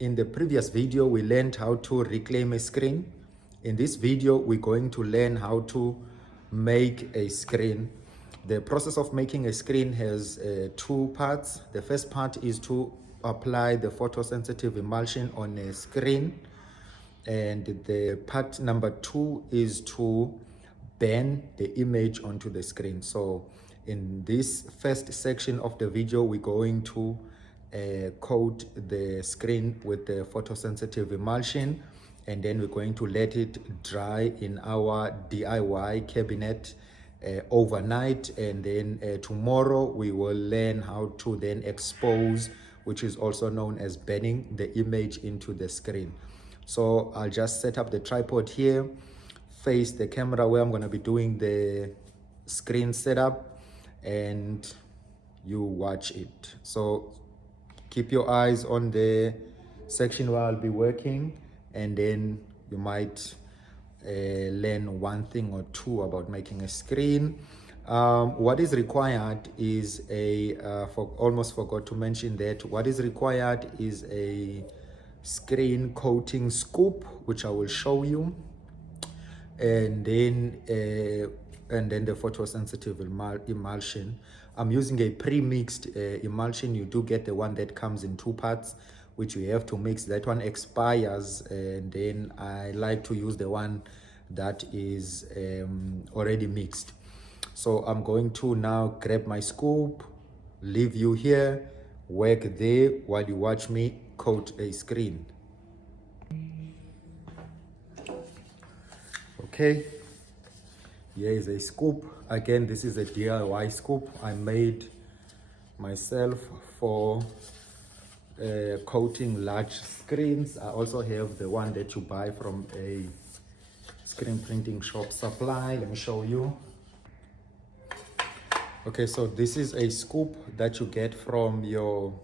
In the previous video, we learned how to reclaim a screen. In this video, we're going to learn how to make a screen. The process of making a screen has two parts. The first part is to apply the photosensitive emulsion on a screen. And the part number two is to bend the image onto the screen. So in this first section of the video, we're going to coat the screen with the photosensitive emulsion, and then we're going to let it dry in our DIY cabinet overnight, and then tomorrow we will learn how to then expose, which is also known as bending the image into the screen. So I'll just set up the tripod here, face the camera where I'm going to be doing the screen setup, and you watch it. So keep your eyes on the section where I'll be working, and then you might learn one thing or two about making a screen. What is required is almost forgot to mention that what is required is a screen coating scoop, which I will show you, and then the photosensitive emulsion. I'm using a pre-mixed emulsion. You do get the one that comes in two parts, which you have to mix. That one expires, and then I like to use the one that is already mixed. So I'm going to now grab my scoop, leave you here, work there while you watch me coat a screen. Okay, here is a scoop. Again, this is a DIY scoop I made myself for coating large screens. I also have the one that you buy from a screen printing shop supply. Let me show you. Okay, so this is a scoop that you get from your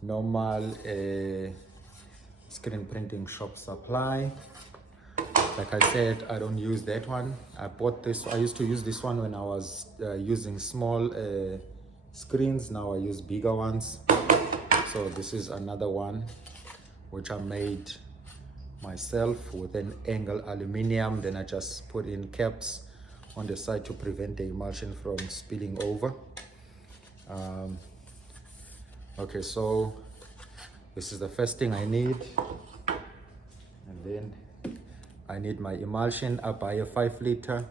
normal screen printing shop supply. Like I said, I don't use that one. I bought this. I used to use this one when I was using small screens. Now I use bigger ones. So this is another one which I made myself with an angle aluminum. Then I just put in caps on the side to prevent the emulsion from spilling over. Okay, so this is the first thing I need, and then I need my emulsion. I buy a 5-liter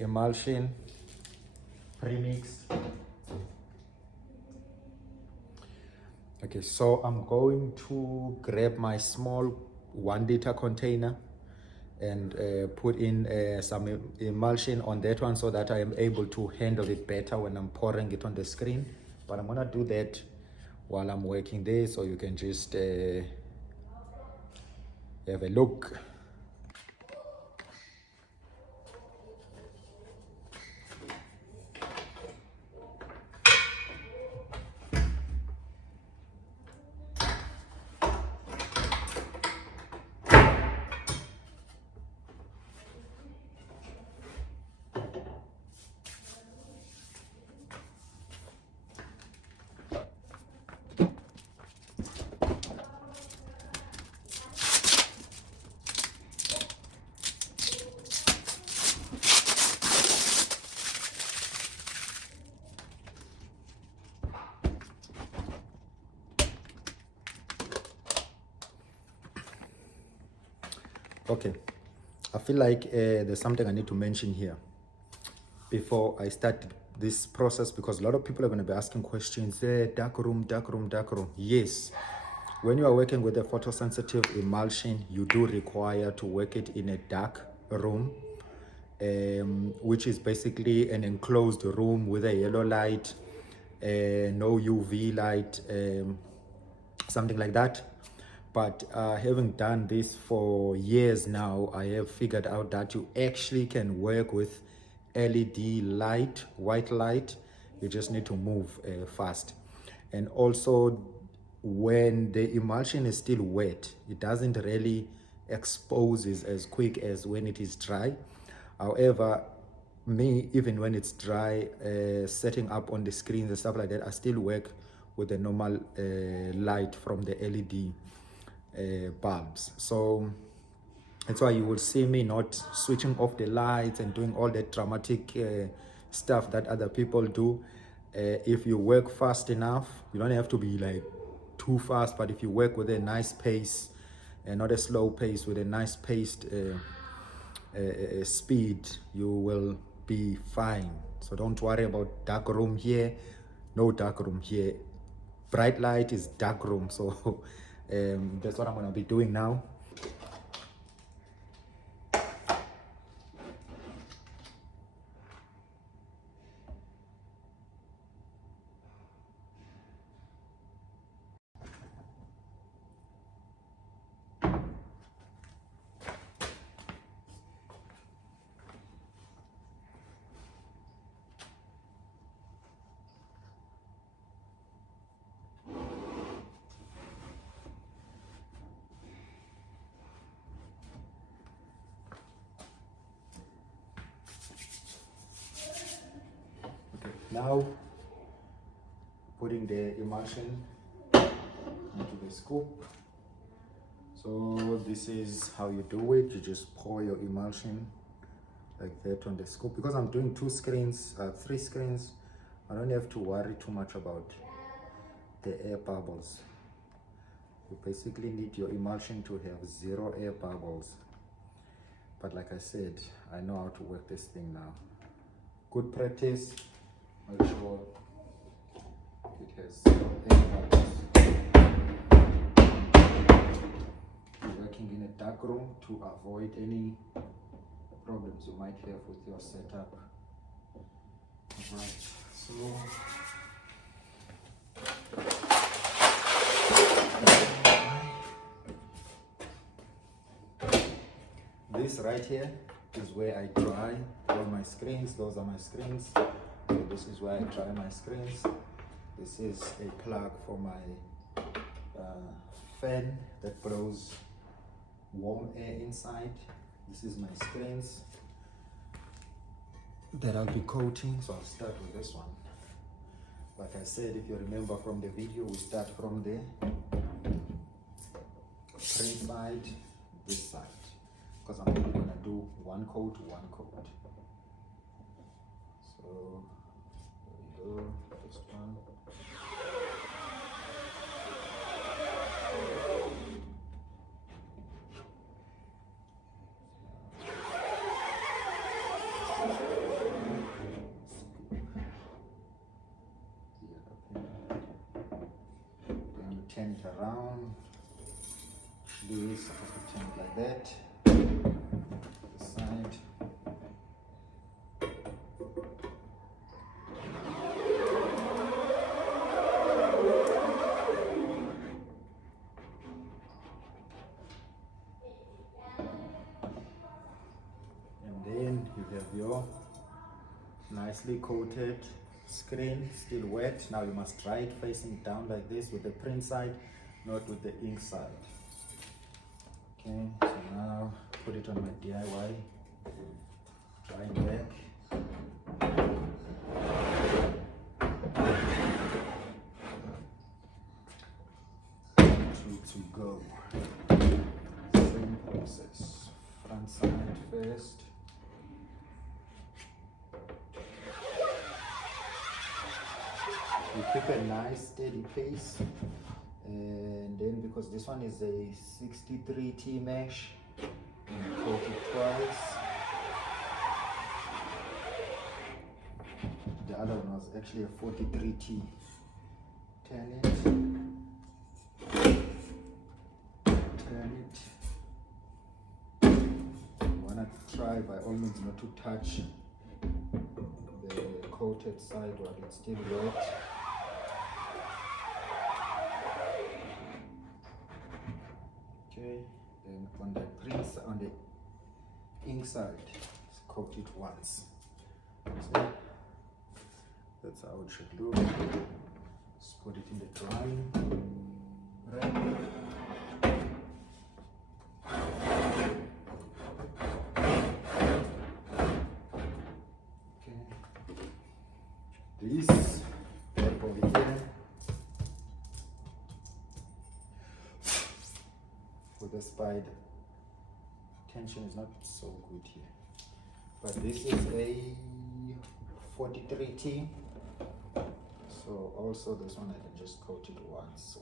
emulsion premix. Okay, so I'm going to grab my small 1-liter container and put in some emulsion on that one so that I am able to handle it better when I'm pouring it on the screen. But I'm gonna do that while I'm working there, so you can just have a look. Okay, I feel like there's something I need to mention here before I start this process, because a lot of people are going to be asking questions. Dark room, dark room, dark room. Yes, when you are working with a photosensitive emulsion, you do require to work it in a dark room, which is basically an enclosed room with a yellow light, no UV light, something like that. But having done this for years now, I have figured out that you actually can work with LED light, white light. You just need to move fast. And also, when the emulsion is still wet, it doesn't really expose as quick as when it is dry. However, me, even when it's dry, setting up on the screens and stuff like that, I still work with the normal light from the LED bulbs. So that's why you will see me not switching off the lights and doing all that dramatic stuff that other people do. If you work fast enough, you don't have to be like too fast, but if you work with a nice pace and not a slow pace, with a nice paced speed, you will be fine. So don't worry about dark room here, no dark room here. Bright light is dark room. So that's what I'm going to be doing now. Now, putting the emulsion into the scoop. So this is how you do it. You just pour your emulsion like that on the scoop. Because I'm doing 3 screens, I don't have to worry too much about the air bubbles. You basically need your emulsion to have 0 air bubbles. But like I said, I know how to work this thing now. Good practice. Make sure it has 0 air bubbles. You're working in a dark room to avoid any problems you might have with your setup. Alright, so this right here is where I dry all my screens. Those are my screens. So this is where I dry my screens. This is a plug for my fan that blows warm air inside. This is my screens that I'll be coating. So I'll start with this one. Like I said, if you remember from the video, we start from the print side, this side. Because I'm only gonna do one coat. So there we go, first one. Then you turn it around. Actually, it's supposed to turn it like that. The side. And then you have your nicely coated screen, still wet. Now you must dry it facing down like this with the print side, not with the ink side. Okay, so now put it on my DIY drying rack. To go. Same process. Front side first. You keep a nice steady pace. And then because this one is a 63T mesh, and coat it twice. The other one was actually a 43T. Turn it. Turn it. You wanna try by all means not to touch the coated side while it's still wet. Okay, then on the ink side, coat it once. So that's how it should look. Just put it in the drying rack. Okay, this bad boy here with the spider. Tension is not so good here. But this is a 43T. So also this one I can just coat it once.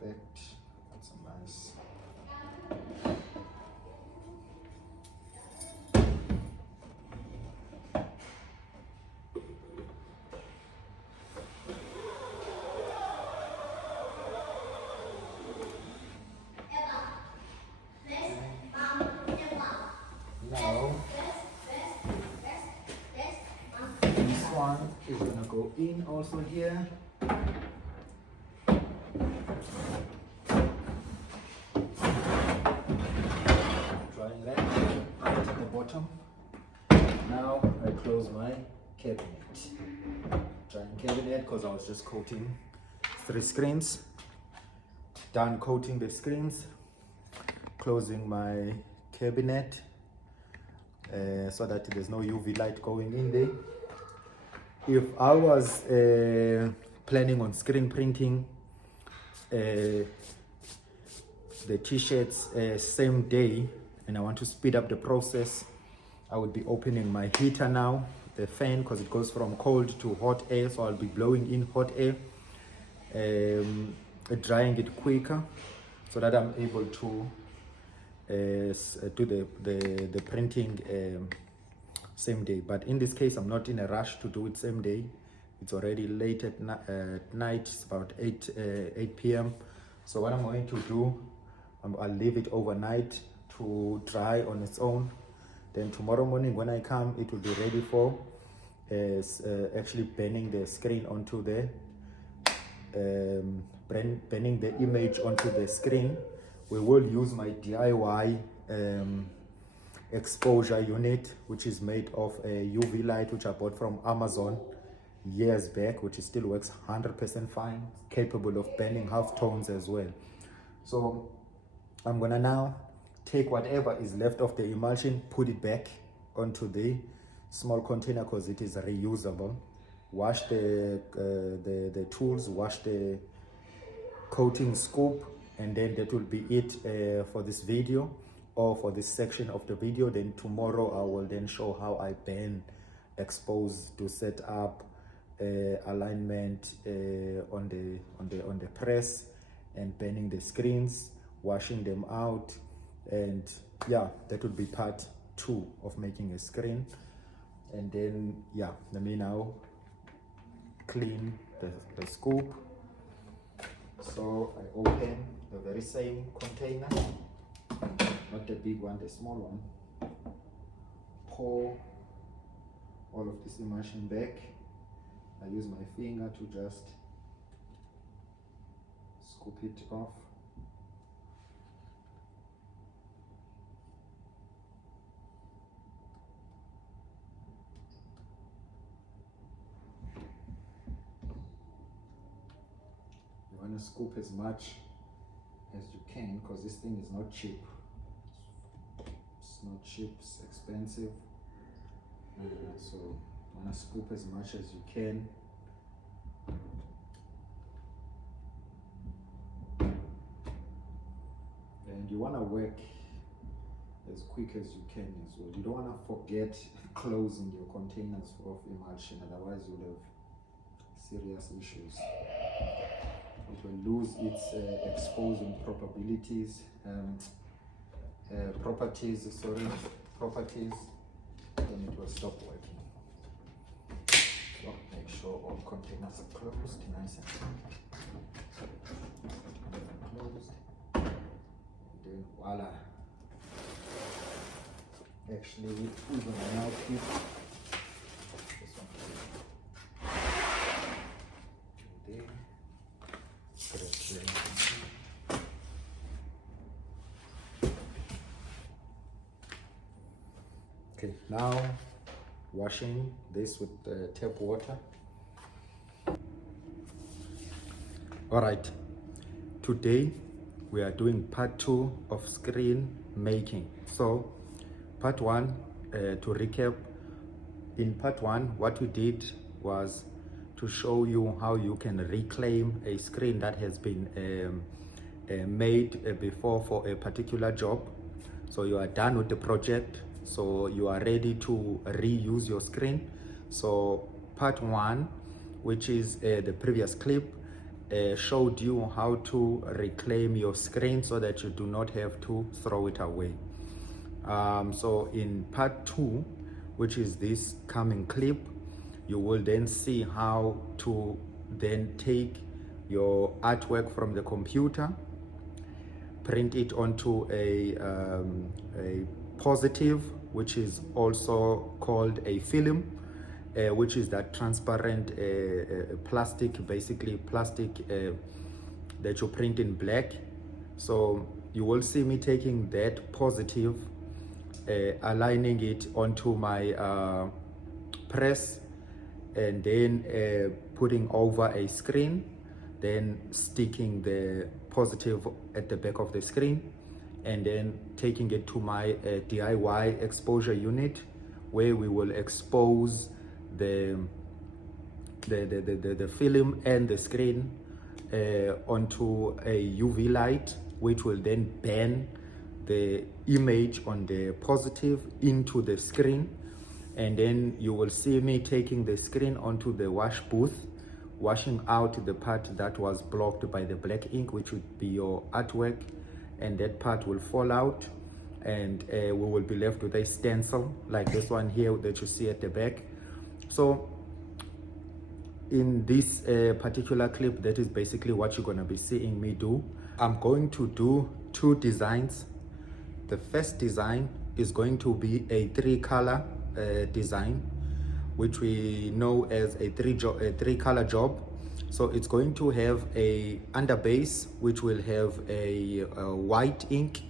Inspect, some nice. Now this one is gonna go in also here. Drying that right at the bottom. Now I close my cabinet. Drying cabinet because I was just coating 3 screens. Done coating the screens. Closing my cabinet so that there's no UV light going in there. If I was planning on screen printing the t-shirts same day and I want to speed up the process, I would be opening my heater now, the fan, because it goes from cold to hot air, so I'll be blowing in hot air, drying it quicker so that I'm able to do the printing same day. But in this case I'm not in a rush to do it same day. It's already late at night. It's about 8 p.m. So what I'm going to do, I'll leave it overnight to dry on its own. Then tomorrow morning when I come, it will be ready for actually bending the screen onto the bending the image onto the screen. We will use my DIY exposure unit, which is made of a UV light, which I bought from Amazon years back, which still works 100% fine, capable of bending half tones as well. So I'm gonna now take whatever is left of the emulsion, put it back onto the small container because it is reusable. Wash the tools, wash the coating scoop, and then that will be it for this video or for this section of the video. Then tomorrow I will then show how I bend, expose, to set up alignment on the press, and bending the screens, washing them out, and yeah, that would be part 2 of making a screen. And then yeah, let me now clean the scoop. So I open the very same container, not the big one, the small one. Pour all of this emulsion back. I use my finger to just scoop it off. You want to scoop as much as you can because this thing is not cheap. It's not cheap, it's expensive. So you want to scoop as much as you can. And you want to work as quick as you can as well. You don't want to forget closing your containers of emulsion, otherwise you'll have serious issues. It will lose its exposing properties, then it will stop working. So make sure all containers are closed, nice and closed. Then voila. Actually, we're gonna now keep this one there. Okay, now washing this with tap water. All right, today we are doing part 2 of screen making. So part 1, to recap, in part 1 what we did was to show you how you can reclaim a screen that has been made before for a particular job. So you are done with the project, so you are ready to reuse your screen. So part one, which is the previous clip, showed you how to reclaim your screen so that you do not have to throw it away. So in part two, which is this coming clip, you will then see how to then take your artwork from the computer, print it onto a positive, which is also called a film, which is that transparent plastic, basically plastic that you print in black. So you will see me taking that positive, aligning it onto my press, and then putting over a screen, then sticking the positive at the back of the screen, and then taking it to my DIY exposure unit, where we will expose the film and the screen onto a UV light, which will then burn the image on the positive into the screen. And then you will see me taking the screen onto the wash booth, washing out the part that was blocked by the black ink, which would be your artwork, and that part will fall out, and we will be left with a stencil like this one here that you see at the back. So in this particular clip, that is basically what you're going to be seeing me do. I'm going to do two designs. The first design is going to be a three-color design, which we know as a three-color job. So it's going to have a underbase, which will have a white ink.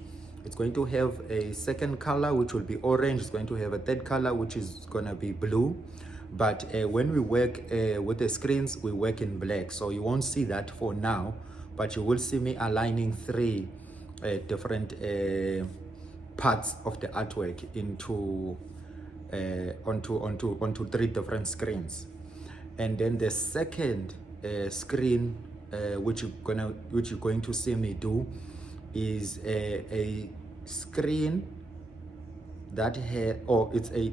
It's going to have a second color, which will be orange. It's going to have a third color, which is going to be blue. But when we work with the screens, we work in black. So you won't see that for now, but you will see me aligning three different parts of the artwork into onto three different screens. And then the second screen which you're going to see me do is a screen that it's a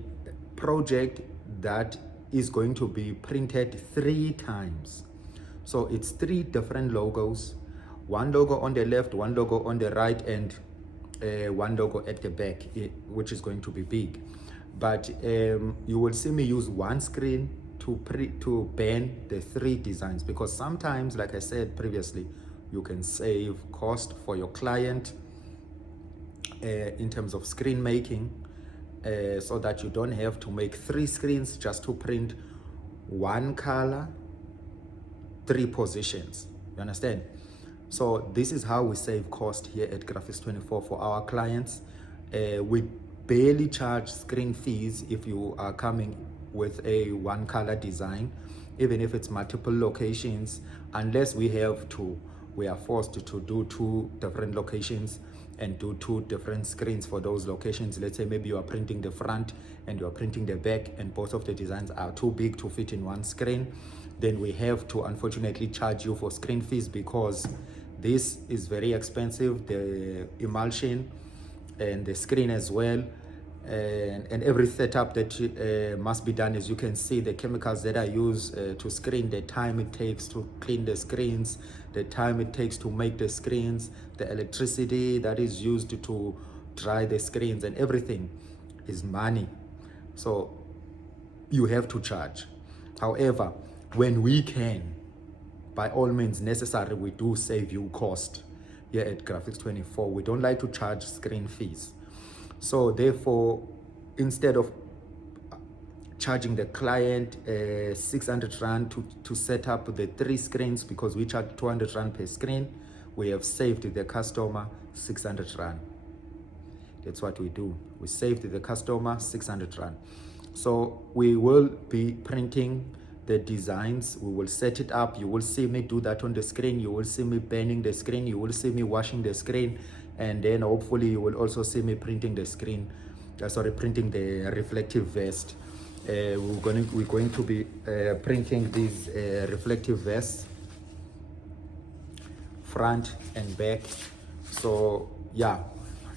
project that is going to be printed 3 times. So it's 3 different logos, one logo on the left, one logo on the right, and one logo at the back, which is going to be big. But you will see me use one screen to burn the 3 designs, because sometimes, like I said previously, you can save cost for your client in terms of screen making, so that you don't have to make 3 screens just to print one color, 3 positions. You understand? So this is how we save cost here at Graphics24 for our clients. We barely charge screen fees if you are coming with a 1 color design, even if it's multiple locations, unless we are forced to do 2 different locations and do 2 different screens for those locations. Let's say maybe you are printing the front and you are printing the back, and both of the designs are too big to fit in one screen. Then we have to unfortunately charge you for screen fees, because this is very expensive, the emulsion and the screen as well, and every setup that must be done. As you can see, the chemicals that I use to screen, the time it takes to clean the screens, the time it takes to make the screens, the electricity that is used to dry the screens, and everything is money. So you have to charge. However, when we can, by all means necessary, we do save you cost here at Graphics24. We don't like to charge screen fees. So therefore, instead of charging the client 600 Rand to set up the 3 screens, because we charge 200 Rand per screen, we have saved the customer 600 Rand. That's what we do. We saved the customer 600 Rand. So we will be printing the designs, we will set it up. You will see me do that on the screen. You will see me burning the screen. You will see me washing the screen. And then hopefully you will also see me printing the screen, printing the reflective vest. we're going to be printing these reflective vests, front and back. So yeah,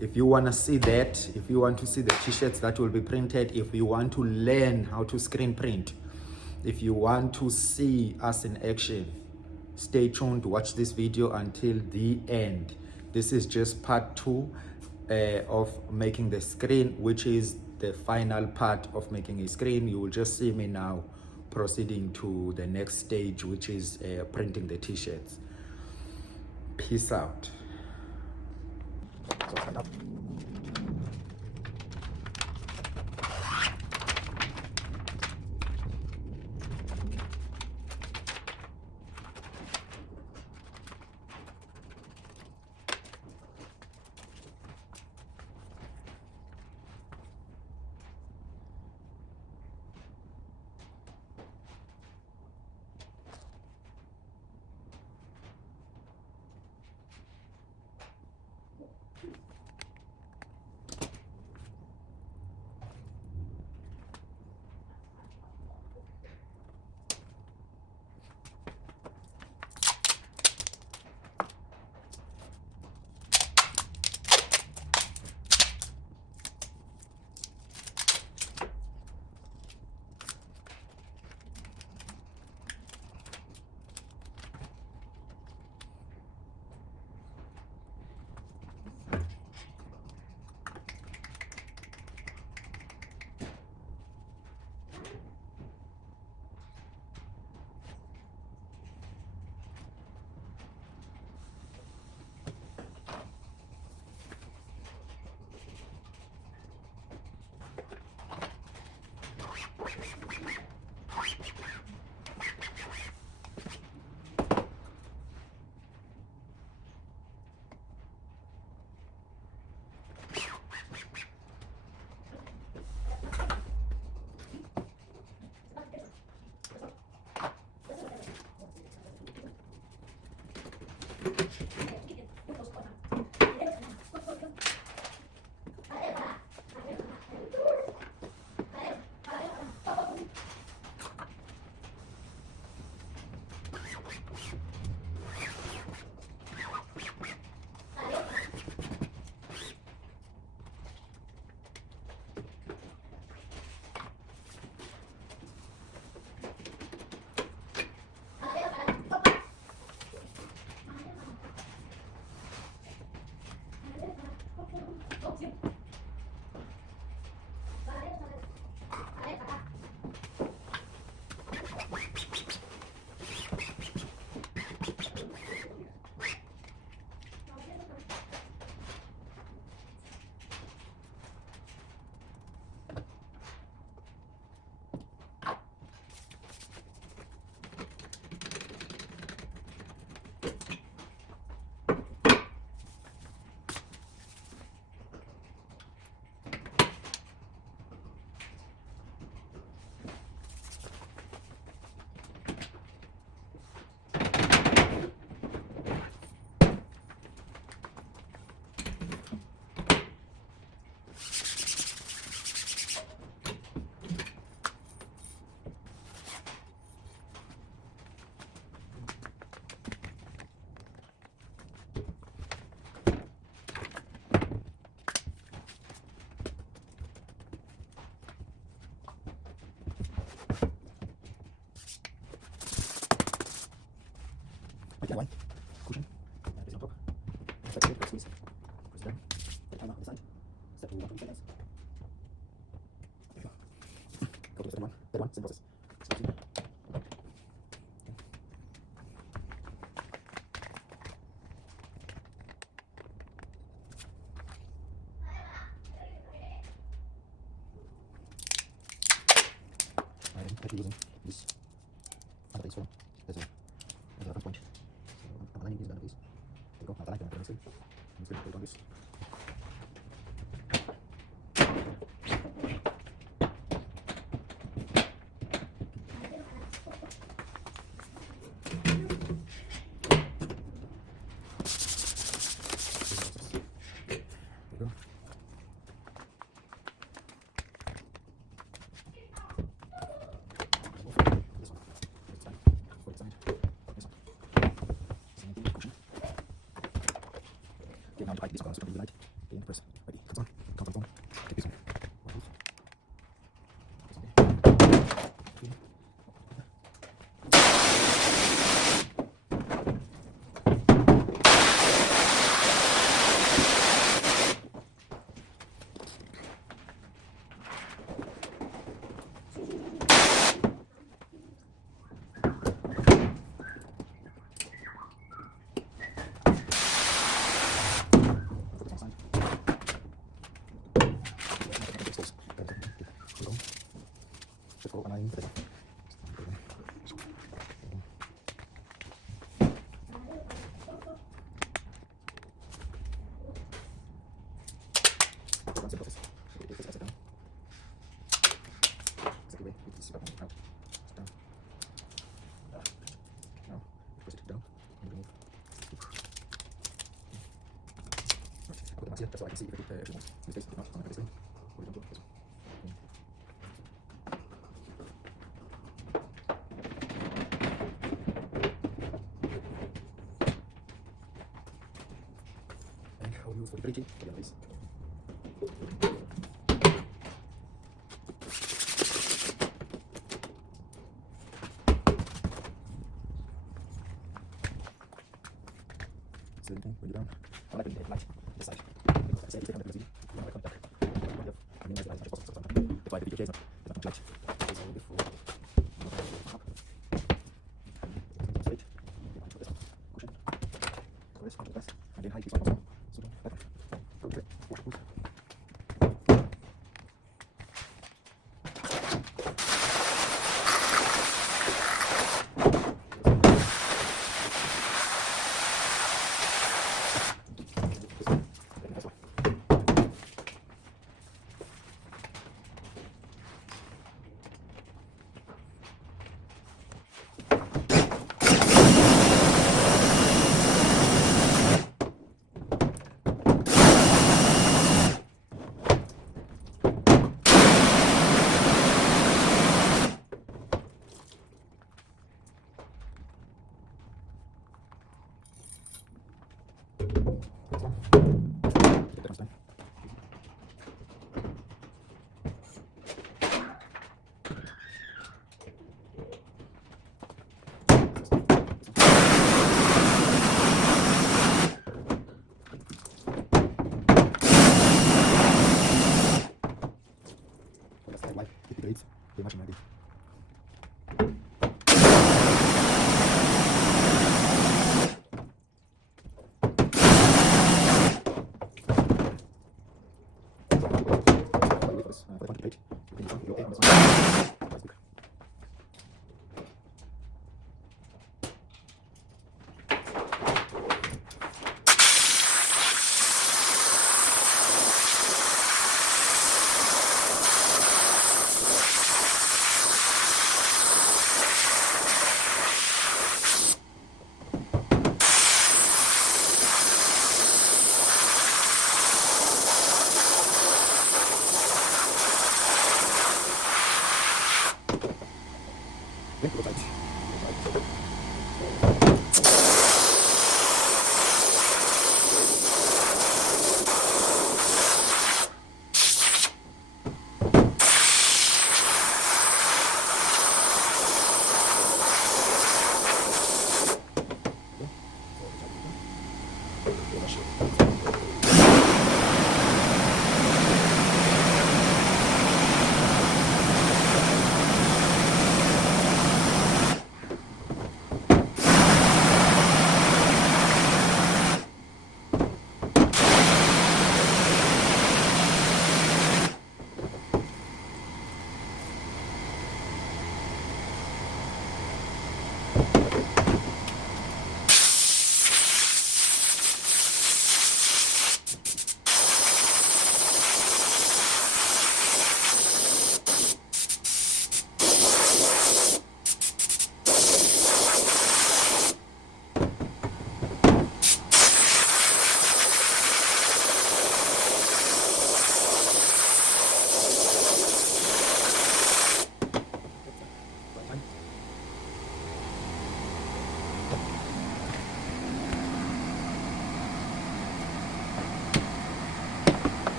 if you want to see that, if you want to see the t-shirts that will be printed, if you want to learn how to screen print, if you want to see us in action, stay tuned, watch this video until the end. This is just part 2 of making the screen, which is the final part of making a screen. You will just see me now proceeding to the next stage, which is printing the t-shirts. Peace out. One cushion. There's no top. Step 2, squeeze. Press down. Take timer on the side. Step 2, 1 to 2 seconds. There you go. Go to the second one. Third one, same process. Squeeze. I'm actually using this under base form as a reference point. So I'm aligning these under base. There you go. I've aligned them nicely. I'm just going to put it on this. There you go. line. Just so I can see if it wants. In this case, it not. I'm going to this one. And I'll use for the bridging for the other piece. Same thing when you're down. I like when you light this side. Because I say it's taken because you want to contact. I minimize the light as much as possible. That's why the video is not much light. So before up. Straight. This one. Push it. So this one to the left. And then high this one also. So that one. Okay. Push, push. Very much in idea.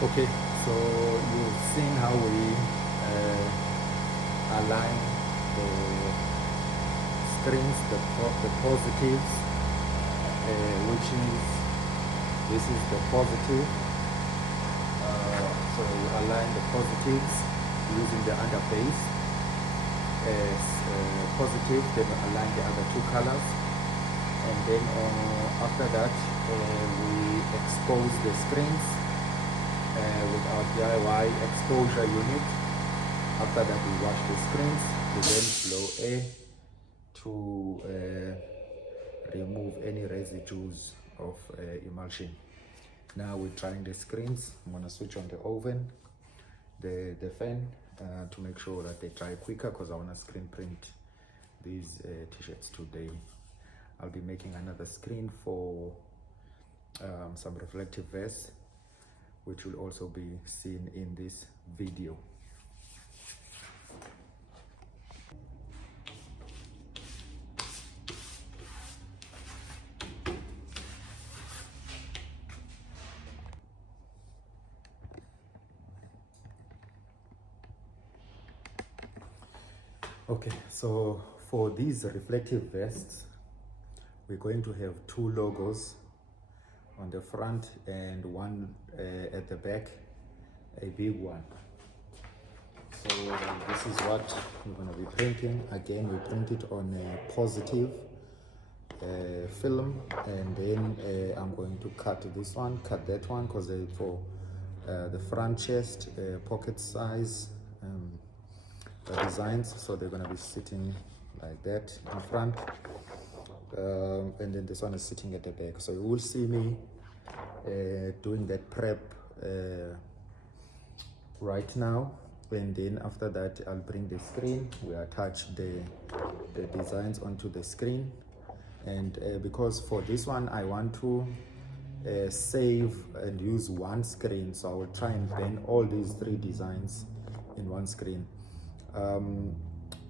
Okay, so you've seen how we align the screens, the positives, which is, this is the positive, So align the positives using the underbase as positive, then align the other two colors, and then after that we expose the screens with our DIY exposure unit. After that we wash the screens, we then blow air to remove any residues of emulsion. Now we're trying the screens. I'm gonna switch on the oven, the fan, to make sure that they dry quicker, because I wanna screen print these t-shirts today. I'll be making another screen for some reflective vests, which will also be seen in this video. Okay, so for these reflective vests, we're going to have two logos on the front and one at the back, a big one. So this is what we're going to be printing. Again, we print it on a positive film, and then I'm going to cut this one, cut that one, because for the front chest pocket size designs, so they're going to be sitting like that in front, and then this one is sitting at the back. So you will see me doing that prep right now, and then after that I'll bring the screen. We attach the designs onto the screen, and because for this one I want to save and use one screen, so I will try and blend all these three designs in one screen.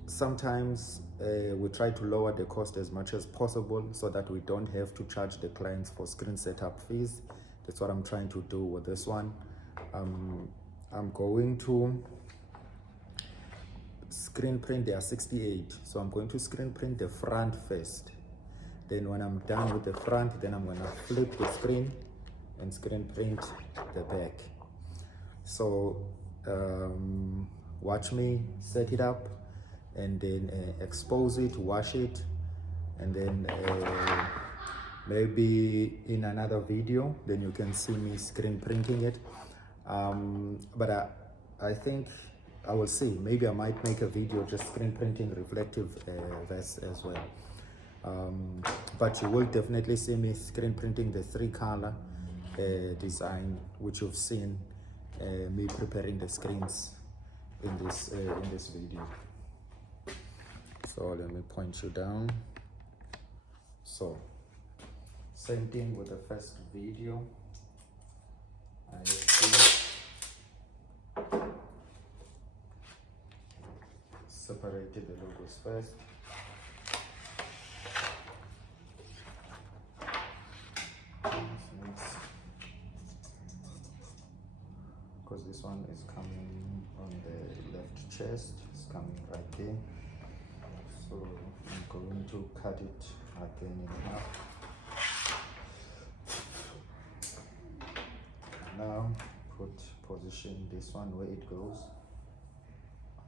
Sometimes we try to lower the cost as much as possible so that we don't have to charge the clients for screen setup fees. That's what I'm trying to do with this one. I'm going to screen print. They are 68, so I'm going to screen print the front first. Then when I'm done with the front, then I'm going to flip the screen and screen print the back. So watch me set it up, and then expose it, wash it, and then maybe in another video then you can see me screen printing it. But I think I will see, maybe I might make a video just screen printing reflective vests as well. But you will definitely see me screen printing the 3-color design, which you've seen me preparing the screens in this video. So let me point you down. So same thing with the first video. I separated the logos first. Because this one is coming on the left chest, it's coming right there. So I'm going to cut it again in half. Now position this one where it goes,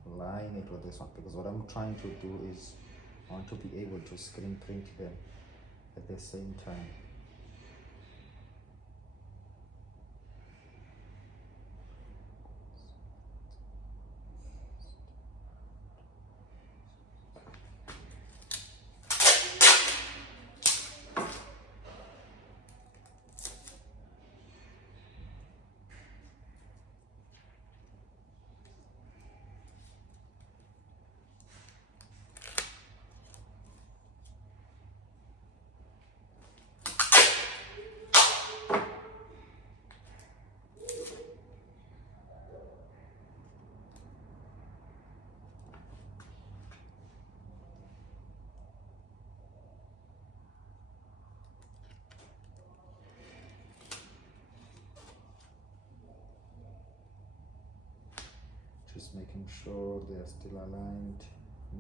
align it with this one, because what I'm trying to do is I want to be able to screen print them at the same time. Just making sure they are still aligned,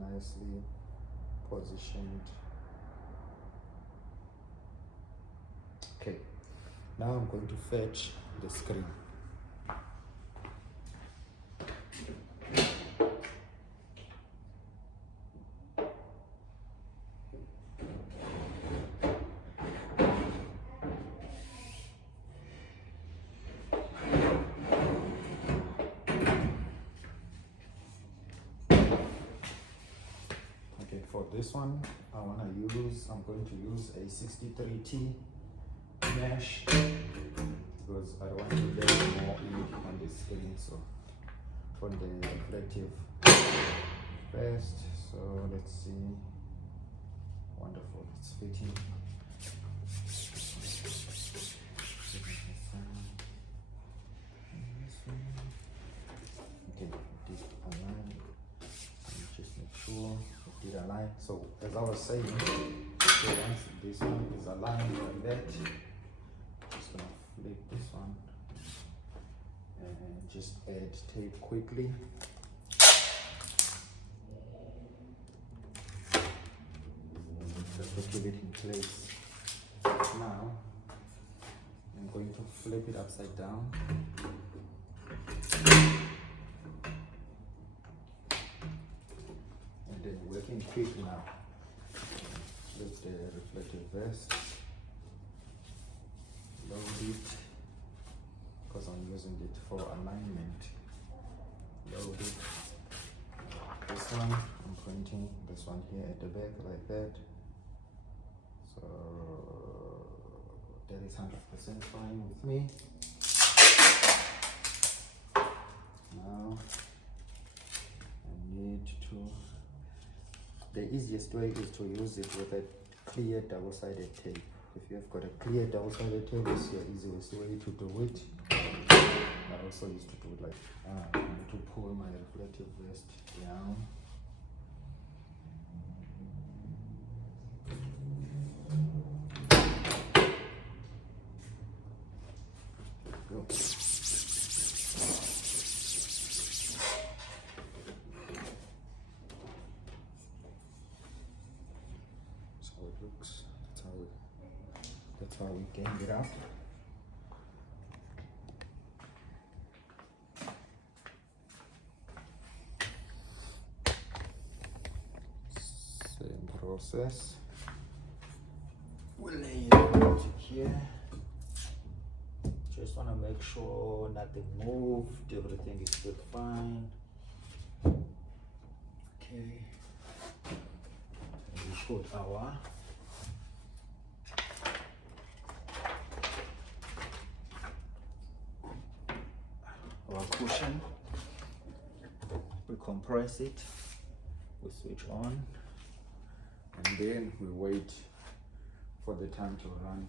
nicely positioned. Okay, now I'm going to fetch the screen. for this one, I'm going to use a 63T mesh because I don't want to let more ink on the screen, so on the reflective vest. So let's see. Wonderful, it's fitting. Okay, did align. Just make sure it did align. So as I was saying, so once this one is aligned like that, just gonna flip this one and just add tape quickly. Just to keep it in place. Now I'm going to flip it upside down. And then working quick now. Flip the reflective vest. Load it because I'm using it for alignment. Load it. This one I'm pointing this one here at the back like that. So that is 100% fine with me. Now I need to, the easiest way is to use it with a clear double-sided tape. If you have got a clear double-sided tape, it's your easiest way to do it. I also used to do it like, I'm going to pull my reflective vest down. Go. That's how it looks. That's how we gang it up. Same process. We'll lay it out here. Just want to make sure nothing moved, everything is still fine. Okay. We put our cushion. We compress it. We switch on, and then we wait for the time to run.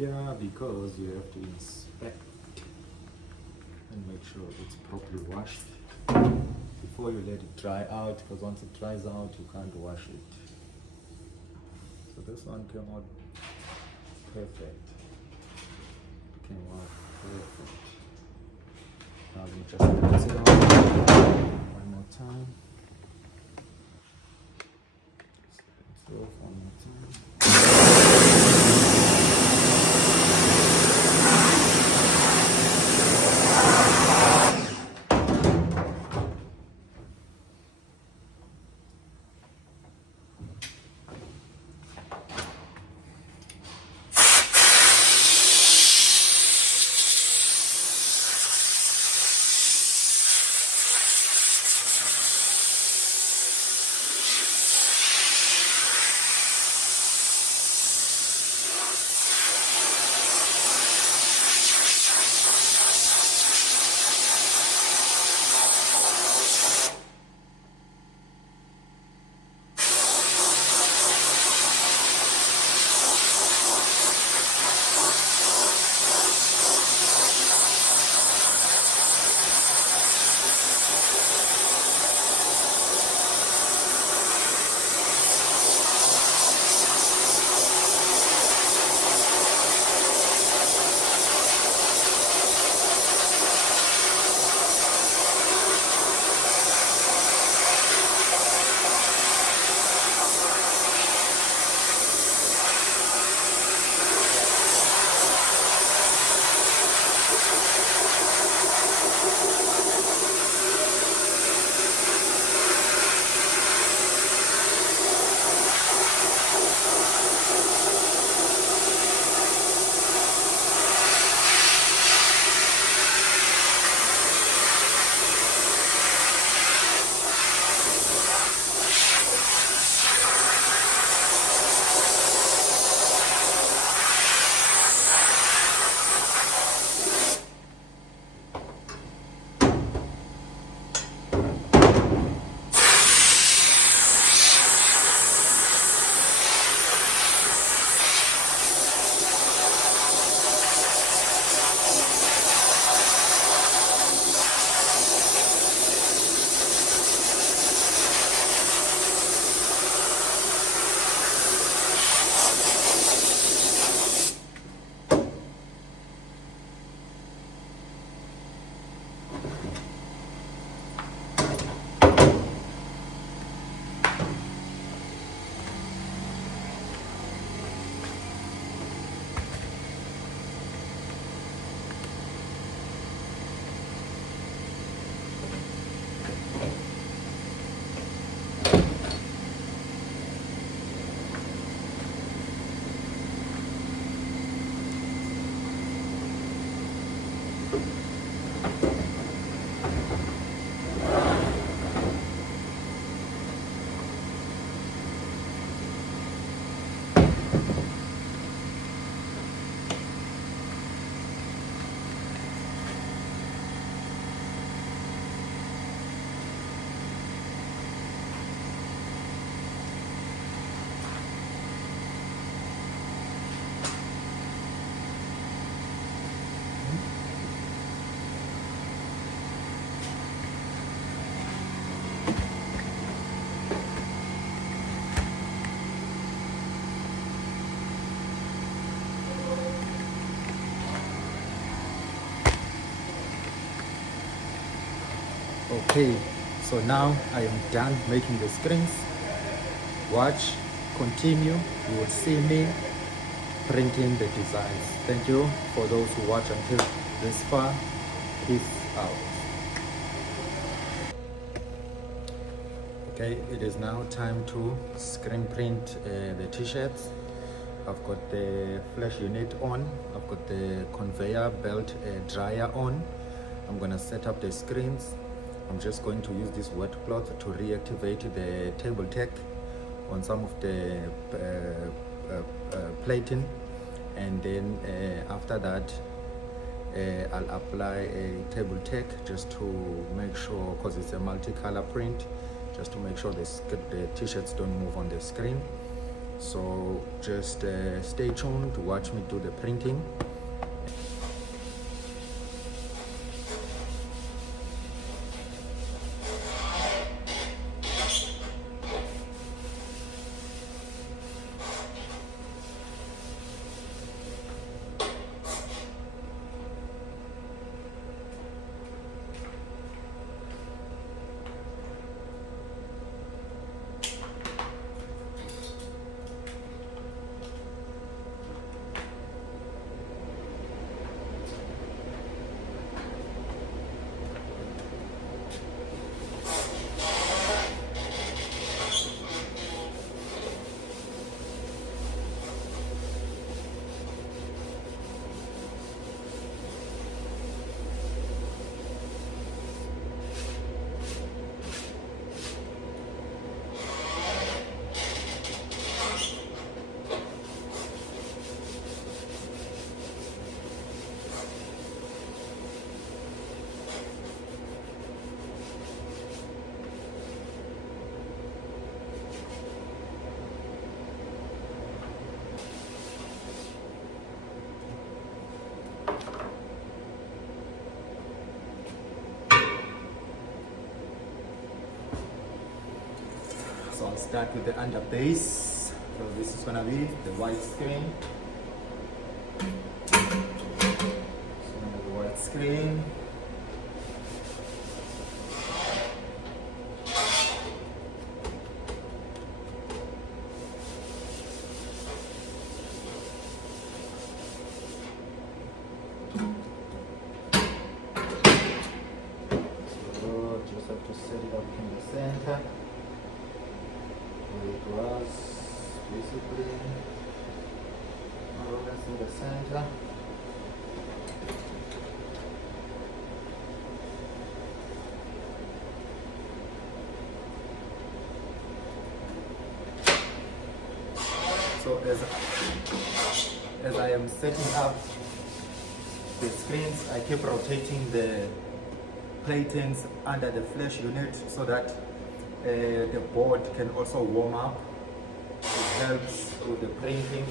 Yeah, because you have to inspect and make sure it's properly washed before you let it dry out, because once it dries out you can't wash it. So this one came out perfect. Came out perfect. Now let me just rinse it off one more time. Rinse it off one more time. Okay, so now I am done making the screens. Watch, continue, you will see me printing the designs. Thank you for those who watch until this far. Peace out. Okay, it is now time to screen print the t-shirts. I've got the flash unit on. I've got the conveyor belt dryer on. I'm gonna set up the screens. I'm just going to use this wet cloth to reactivate the table tech on some of the plating, and then after that I'll apply a table tech just to make sure, because it's a multicolor print, just to make sure the t-shirts don't move on the screen. So just stay tuned to watch me do the printing. So I'll start with the under base. So this is gonna be the white screen. So the white screen. So just have to set it up in the center. Where it was basically more or less in the center. So as I am setting up the screens, I keep rotating the platings under the flash unit so that the board can also warm up. It helps with the printing.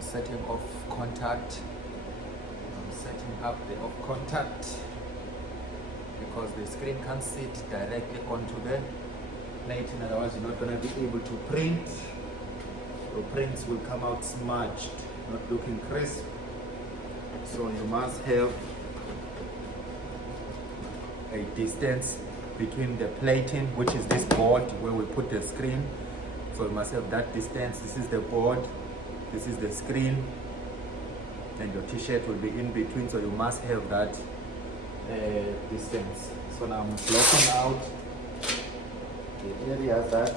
Setting off contact. I'm setting up the off contact because the screen can't sit directly onto the plate, and otherwise you're not going to be able to print. Your prints will come out smudged, not looking crisp. So you must have a distance between the plating, which is this board where we put the screen. So you must have that distance. This is the board. This is the screen, and your t-shirt will be in between, so you must have that distance. So now I'm blocking out the areas that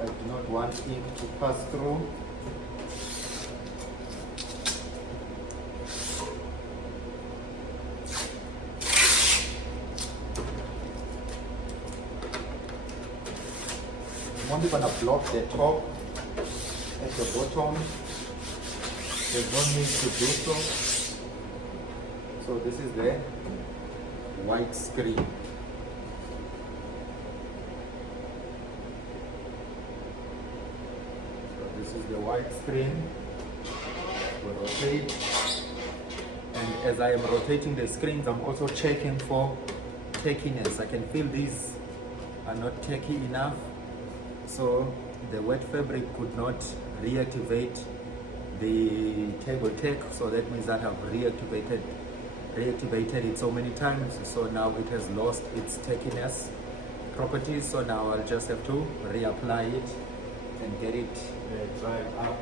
I do not want ink to pass through. I'm only going to block the top. At the bottom, there's no need to do so. So this is the white screen. So this is the white screen. We rotate, and as I am rotating the screens, I'm also checking for tackiness. I can feel these are not tacky enough, so the wet fabric could not reactivate the table tack, so that means that I've reactivated it so many times, so now it has lost its tackiness. properties. So now I'll just have to reapply it and get it dried up.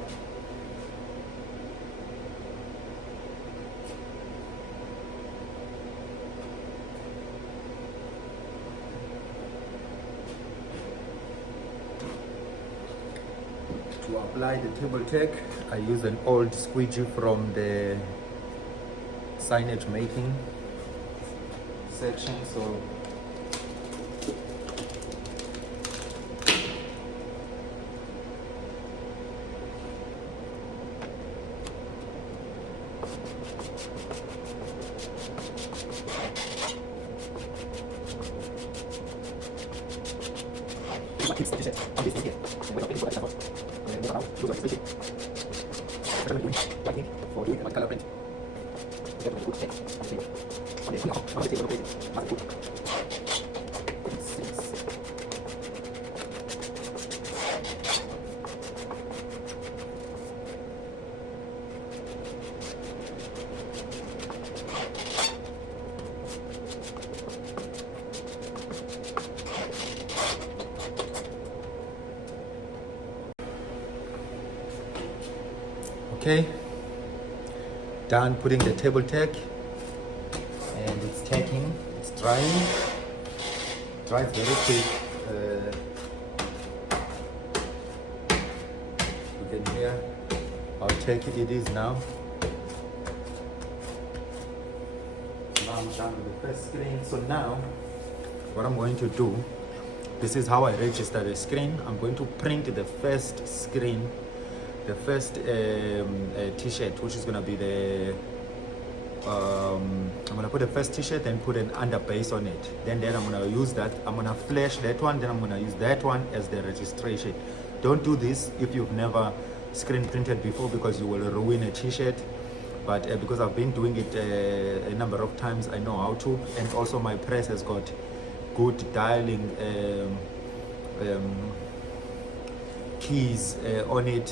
To apply the table tack, I use an old squeegee from the signage making section. So okay, done putting the table tack, and it's tacking, it's drying, dries very quick. You can hear how tacky it is now. Now I'm done with the first screen. So now what I'm going to do, this is how I register the screen. I'm going to print the first screen, the first t-shirt, which is going to be the I'm going to put the first t-shirt and put an underbase on it. Then I'm going to use that. I'm going to flash that one. Then I'm going to use that one as the registration. Don't do this if you've never screen printed before, because you will ruin a t-shirt. But because I've been doing it a number of times, I know how to. And also my press has got good dialing keys on it,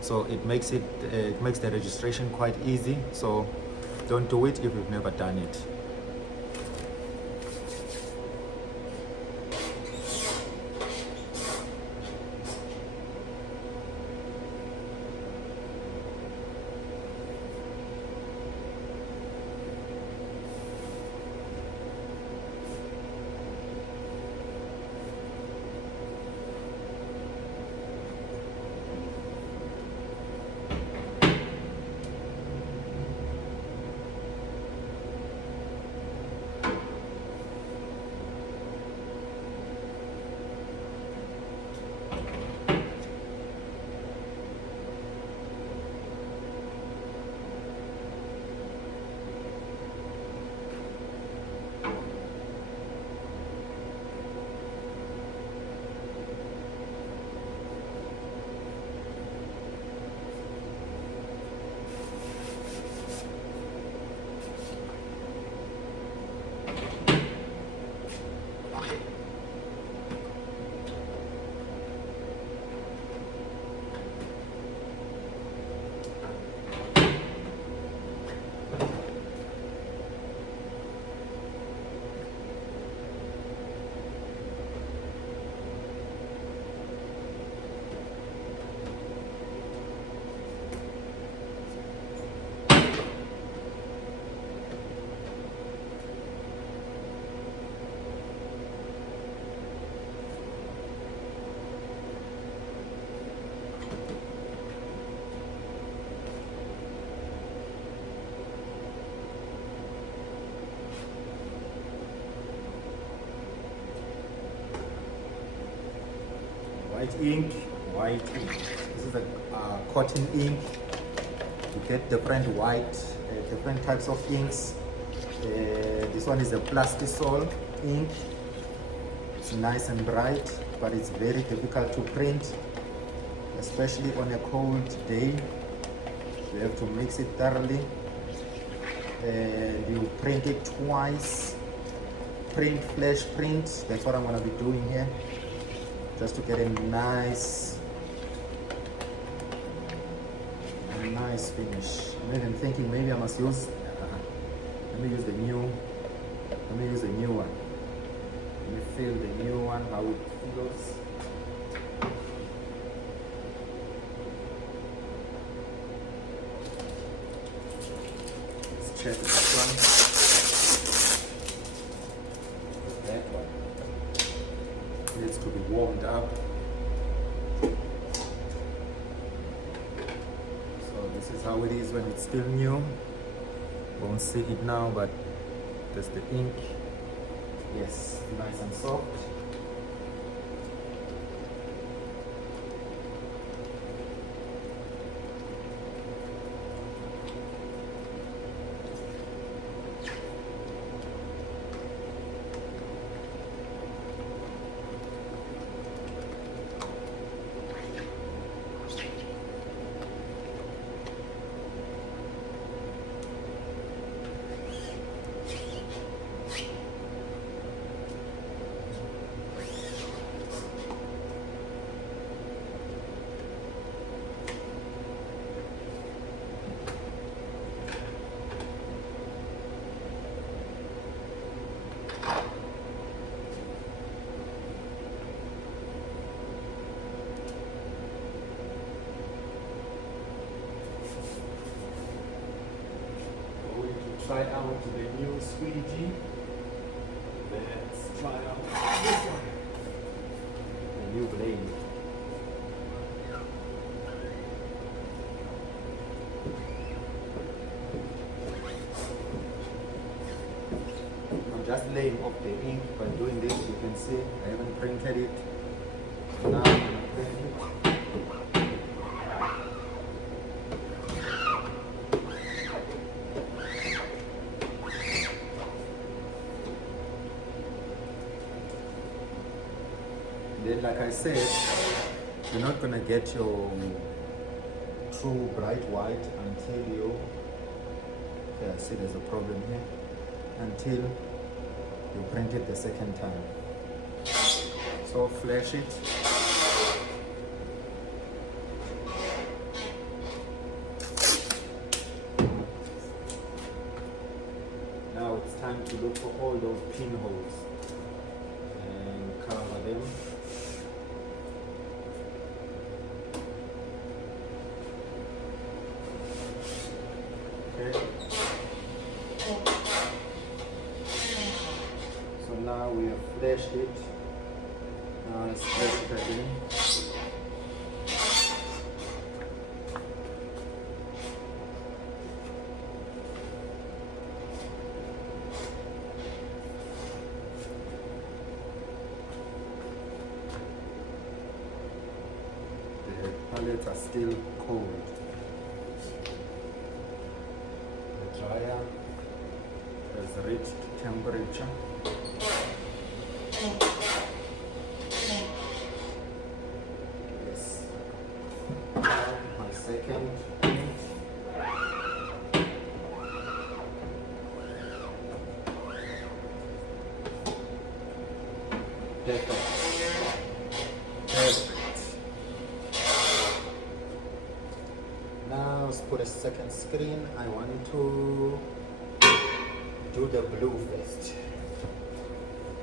so it makes the registration quite easy. So don't do it if you've never done it. White ink. This is a cotton ink. You get different different types of inks. This one is a plastisol ink. It's nice and bright, but it's very difficult to print, especially on a cold day. You have to mix it thoroughly, and you print it twice. Flash print. That's what I'm going to be doing here, just to get a nice finish. I'm even thinking maybe I must use let me use the new one. Let me feel the new one, how it feels. Let's check this one. That one needs to be warmed up. So this is how it is when it's still new. Won't see it now, but there's the ink. Yes, nice and soft. Try out the new squeegee. Let's try out this one. The new blade. I'm just laying off the ink by doing this. You can see I haven't printed it. Now I'm going to print it. Then, like I said, you're not gonna get your true bright white until you, okay, I see there's a problem here, until you print it the second time. So flash it. Now it's time to look for all those pinholes and cover them. Okay. So now we have flashed it. Now let's flash it again. The palettes are still cold. Dryer has reached temperature. Yes. Now my second print. Perfect. Now let's put a second screen. I want to do the blue first.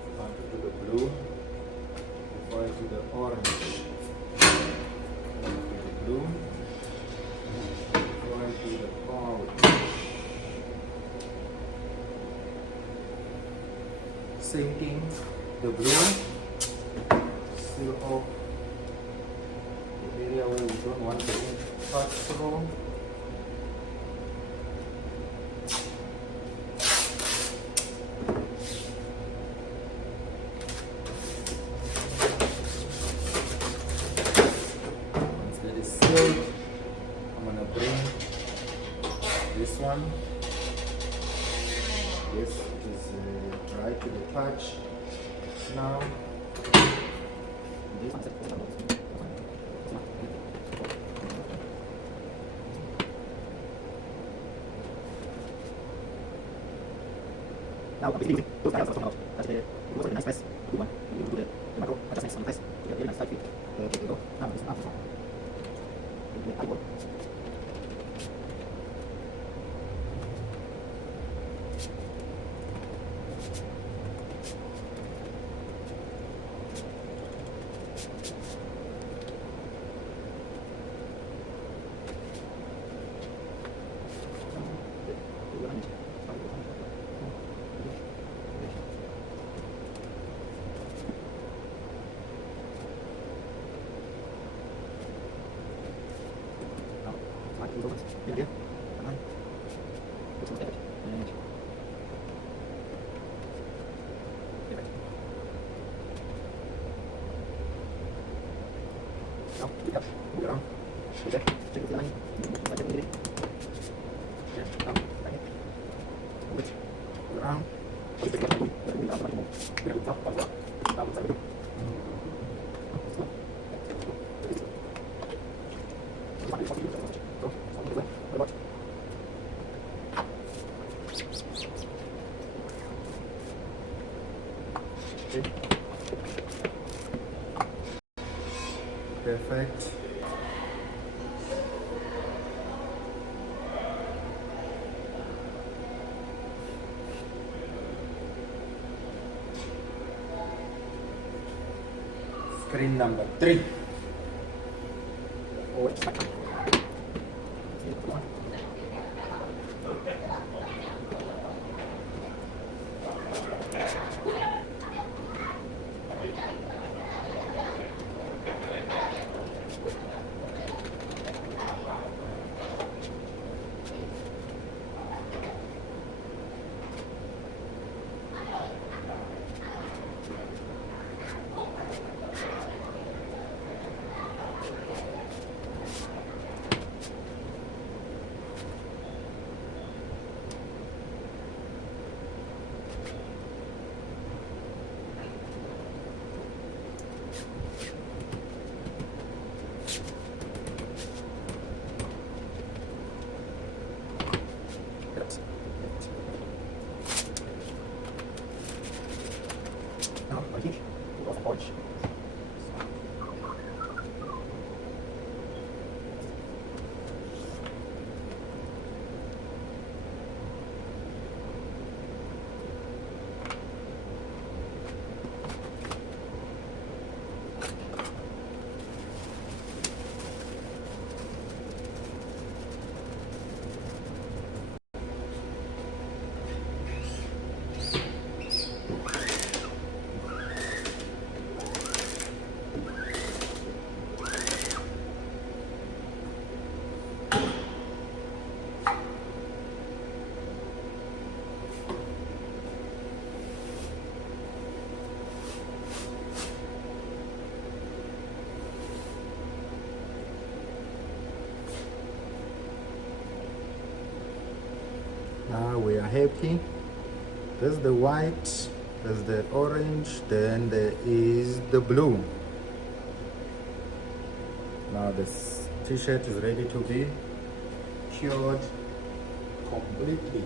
I want to do the blue before I do the orange. I want to do the blue before I do the orange. Same thing, the blue, seal off the area where we don't want the ink to pass through. Once that is sealed, I'm going to bring this one. Yes, it is dry to the touch. Now, now basically those dials are talking about that it was a nice press, good one. You do the macro adjustments on the press to get a very nice tight fit. There we go. Now this after the eyeball. Perfect. Screen number 3. Now we are happy. There's the white, there's the orange, then there is the blue. Now this t-shirt is ready to be cured completely.